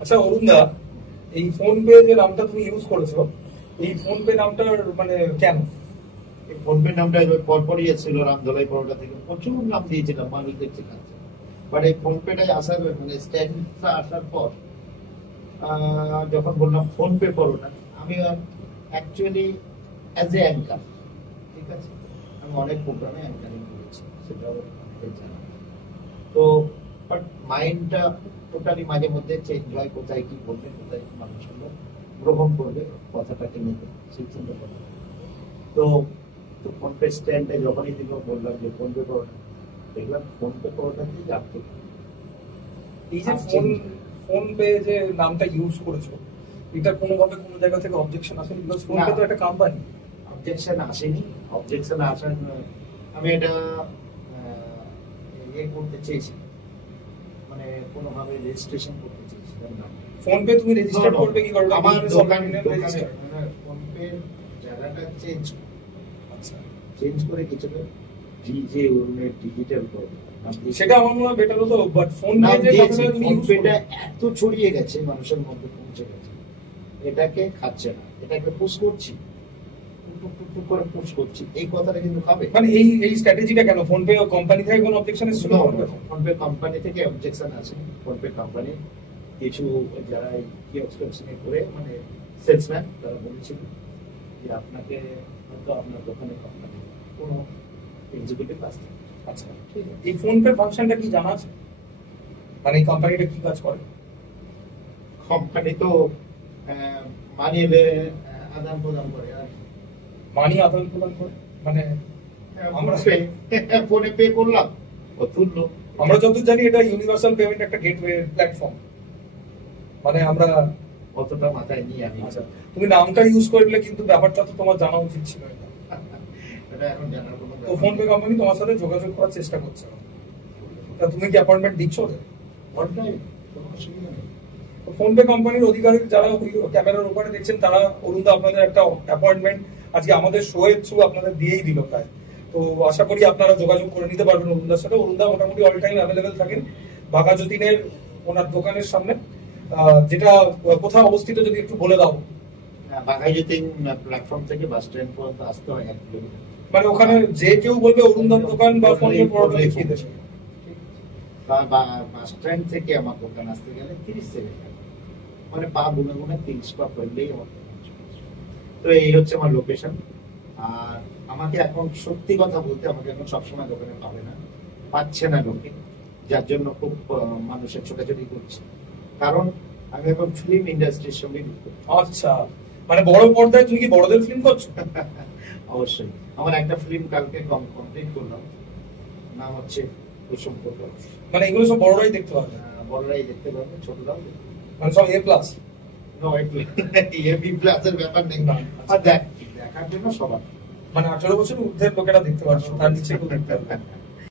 আচ্ছা অরুণদা, এই phone pay যে নামটা তুমি ইউজ করেছো, এই ফোন পে নামটার মানে কেন? এই ফোনপে নামটা এবার পরপরই এসেছিল রামধলাই পরোটা থেকে, প্রচুর নাম দিয়েছিলাম, মানুষ দেখছে খাচ্ছে। বাট এই ফোনপেটাই আসার মানে স্ট্যান্ডটা আসার পর যখন বললাম ফোনপে পরোটা, আমি অ্যাকচুয়ালি অ্যাজ এ অ্যাঙ্কার, ঠিক আছে, আমি অনেক প্রোগ্রামে অ্যাঙ্কারিং করেছি, সেটাও জানা। তো বাট মাইন্ডটা টোটালি মাঝে মধ্যে চেঞ্জ হয়, কোথায় কি বলবে, কোথায় মানুষ গ্রহণ করবে কথাটাকে নিতে, সেই চিন্তা করবে। তো ফোনপে স্ট্যান্ডে যখনই দিল বললাম যে ফোনপে পরোটা, দেখলাম ফোনপে পরোটাতেই যাচ্ছে। এই যে ফোন পে যে নামটা ইউজ করেছো, এটা কোনোভাবে কোনো জায়গা থেকে অবজেকশন আসেনি? বিকজ ফোন পে তো একটা কোম্পানি। অবজেকশন আসেনি, অবজেকশন আসার আমি এটা ইয়ে করতে চেয়েছি, মানে কোনোভাবে রেজিস্ট্রেশন করতে চেয়েছি না। ফোন পে তুমি রেজিস্টার করবে কি করবে? আমার দোকানে ফোন পে জায়গাটা চেঞ্জ, আচ্ছা চেঞ্জ করে কিছুটা ডিজে ওর ডিজিটাল করবে, সেটা আমার মনে হয় বেটার হতো। বাট ফোন পে যে কথাটা তুমি ইউজ পেটা এত ছড়িয়ে গেছে, মানুষের মধ্যে পৌঁছে গেছে, এটাকে খাচ্ছে না, এটাকে পুশ করছি, টুক করে পুশ করছি, এই কথাটা কিন্তু খাবে। মানে এই স্ট্র্যাটেজিটা কেন? ফোন পে কোম্পানি থেকে কোনো অবজেকশন এসেছিল? ফোন পে কোম্পানি থেকে অবজেকশন আছে। ফোন পে কোম্পানি কিছু যারা কিওস্ক করে মানে সেলসম্যান, তারা বলেছিল যে আপনাকে হয়তো আপনার দোকানে কোম্পানি কোনো এক্সিকিউটিভ আসছে। আচ্ছা, এই ফোন পে ফাংশনটা কি জানা আছে? মানে এই কোম্পানিটা কি কাজ করে? কোম্পানি তো মানি আদান প্রদান করে, আর মানি আদান প্রদান করে মানে আমরা ফোনে পে করলাম, ও তুললো। আমরা যতদূর জানি এটা ইউনিভার্সাল পেমেন্ট একটা গেটওয়ে প্ল্যাটফর্ম, মানে আমরা অতটা মাথায় নিয়ে আমি। আচ্ছা, তুমি নামটা ইউজ করলে কিন্তু ব্যাপারটা তো তোমার জানা উচিত ছিল। এটা এখন জানার কোনো তো ফোন পে কোম্পানি তোমার সাথে যোগাযোগ করার চেষ্টা করছে, তা তুমি কি অ্যাপয়েন্টমেন্ট দিচ্ছ ওদের? ফোন পে কোম্পানির অধিকারী যারা ক্যামেরার উপরে দেখছেন, তারা অরুণদা আপনাদের একটা অ্যাপয়েন্টমেন্ট আজকে আমাদের শো এর থ্রু আপনাদের দিয়েই দিল প্রায়। তো আশা করি আপনারা যোগাযোগ করে নিতে পারবেন অরুণদার সাথে। অরুণদা মোটামুটি অল টাইম অ্যাভেলেবেল থাকেন বাঘা যতীনের ওনার দোকানের সামনে, যেটা কোথাও অবস্থিত যদি একটু বলে দাও। বাঘা যতীন প্ল্যাটফর্ম থেকে বাস স্ট্যান্ড পর্যন্ত আসতে হয় 1 কিলোমিটার। মানে ওখানে যে কেউ বলবে অরুণদার দোকান বা ফোন পে পরোটা দেখিয়ে দেবে। বাস স্ট্যান্ড থেকে আমার দোকান আসতে গেলে 30 সেকেন্ড, মানে পা গুনে গুনে 30 পা পড়লেই আমার দোকান। তো এই হচ্ছে আমার লোকেশন। আর আমাকে এখন সত্যি কথা বলতে, আমাকে এখন সবসময় দোকানে পাবে না, পাচ্ছে না লোকে, যার জন্য খুব মানুষের ছোটাছুটি করছে, কারণ আমি এখন ফিল্ম ইন্ডাস্ট্রির সঙ্গে যুক্ত। আচ্ছা, মানে বড় পর্দায় তুমি কি বড়দের ফিল্ম করছো? অবশ্যই, আমার একটা ফিল্ম কালকে কমপ্লিট করলাম, নাম হচ্ছে কুসুম কোটর। মানে এগুলো সব বড়রাই দেখতে পাবে? বড়রাই দেখতে পাবে, ছোটরাও, মানে সব A+? বি প্লাসের ব্যাপার নেই, আর দেখার জন্য সবার, মানে 18 বছর ঊর্ধ্বের লোকেরা দেখতে পারবে, তার নিচে কেউ দেখতে পারবে।